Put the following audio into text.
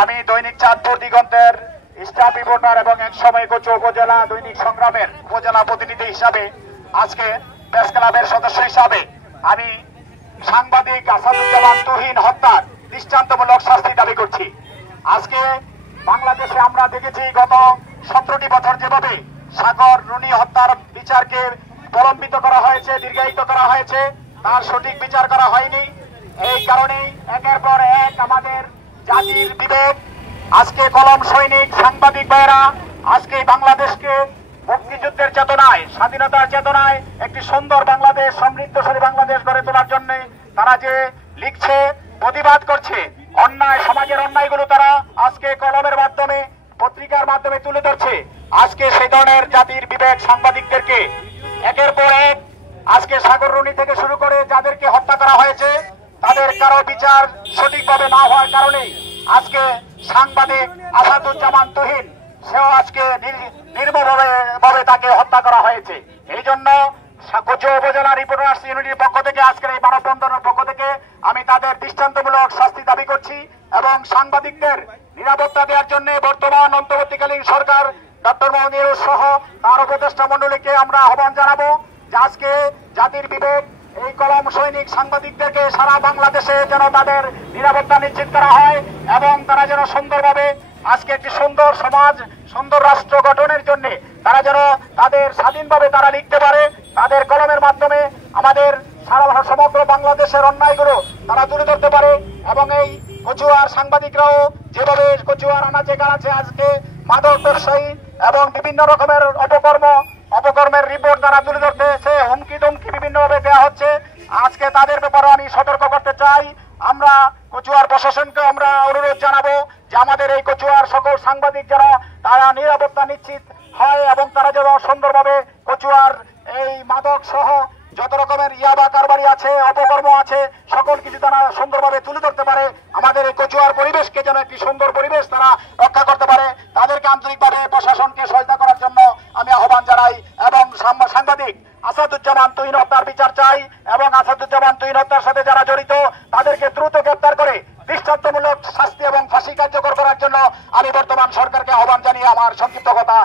আমি দৈনিক চাঁদপুর দিগন্তের স্টাফ রিপোর্টার এবং এক সময় কোচো উপজেলা দৈনিক সংগ্রামের উপজেলা প্রতিনিধি হিসাবে আজকে প্রেস ক্লাবের সদস্য হিসাবে আমি সাংবাদিক আসাদুজ্জামান তুহিন হত্যার দৃষ্টান্তমূলক শাস্তি দাবি করছি। আজকে বাংলাদেশে আমরা দেখেছি গত 17টি বছর যেভাবে সাগর রুনি হত্যার বিচারকে প্রলম্বিত করা হয়েছে, দীর্ঘায়িত করা হয়েছে, তার সঠিক বিচার করা হয়নি। এই কারণেই একের পর এক আমাদের জাতির বিবেক, আজকে কলম সৈনিক সাংবাদিক ভাইয়েরা আজকে বাংলাদেশকে মুক্তিযুদ্ধের চেতনায়, স্বাধীনতার চেতনায় একটি সুন্দর বাংলাদেশ, সমৃদ্ধশালী বাংলাদেশ গড়ে তোলার জন্য তারা যে লিখছে, প্রতিবাদ করছে, অন্যায় সমাজের অন্যায়গুলো তারা আজকে কলমের মাধ্যমে, পত্রিকার মাধ্যমে তুলে ধরছে। আজকে সেই ধরনের জাতির বিবেক সাংবাদিকদেরকে একের পর এক আজকে সাগররুনি থেকে শুরু করে যাদেরকে হত্যা করা হয়েছে তাদের কারো বিচার সঠিকভাবে না হওয়ার কারণে আজকে সাংবাদিক আসাদুজ্জামান তুহিন সেও আজকে নির্মমভাবে তাকে হত্যা করা হয়েছে। এই জন্য কোচো উপজেলা রিপোর্টার্স ইউনিটির পক্ষ থেকে আজকের এই মানববন্ধনের পক্ষ থেকে আমি তাদের দৃষ্টান্তমূলক শাস্তি দাবি করছি এবং সাংবাদিকদের নিরাপত্তা দেওয়ার জন্য বর্তমান অন্তর্বর্তীকালীন সরকার ডক্টর মোহাম্মদ ইউনূস সহ তার উপদেষ্টা মন্ডলীকে আমরা আহ্বান জানাবো যে আজকে জাতির বিবেক এই কলম সৈনিক সাংবাদিকদেরকে সারা বাংলাদেশে যেন তাদের নিরাপত্তা নিশ্চিত করা হয় এবং তারা যেন সুন্দরভাবে আজকে একটি সুন্দর সমাজ, সুন্দর রাষ্ট্র গঠনের জন্য তারা যেন তাদের স্বাধীনভাবে তারা লিখতে পারে, তাদের কলমের মাধ্যমে আমাদের সারা সমগ্র বাংলাদেশের অন্যায়গুলো তারা তুলে ধরতে পারে। এবং এই কচুয়ার সাংবাদিকরাও যেভাবে কচুয়ার আনাচে কানাচে আজকে মাদক ব্যবসায়ী এবং বিভিন্ন রকমের অপকর্মের রিপোর্ট তারা তুলে ধরতেছে, হুমকি ধমকি বিভিন্নভাবে দেওয়া হচ্ছে, আজকে তাদের ব্যাপারে আমি সতর্ক করতে চাই। আমরা কচুয়ার প্রশাসনকে আমরা অনুরোধ জানাবো যে আমাদের এই কচুয়ার সকল সাংবাদিক যেন তারা নিরাপত্তা নিশ্চিত হয় এবং তারা যেন সুন্দরভাবে কচুয়ার এই মাদক সহ যত রকমের ইয়াবা কারবারি আছে, অপকর্ম আছে, সকল কিছু তারা সুন্দরভাবে তুলে ধরতে পারে, আমাদের এই কচুয়ার পরিবেশকে যেন একটি সুন্দর পরিবেশ তারা রক্ষা করতে পারে, তাদেরকে আন্তরিকভাবে প্রশাসনকে সহায়তা করার জন্য আমি আহ্বান জানাই এবং সাংবাদিক আসাদুজ্জামান তুহিন হত্যার বিচার চাই এবং আসাদুজ্জামান তুহিন হত্যার সাথে যারা জড়িত তাদেরকে দ্রুত গ্রেপ্তার করে দৃষ্টান্তমূলক শাস্তি এবং ফাঁসি কার্যকর করার জন্য আমি বর্তমান সরকারকে আহ্বান জানিয়ে আমার সংক্ষিপ্ত কথা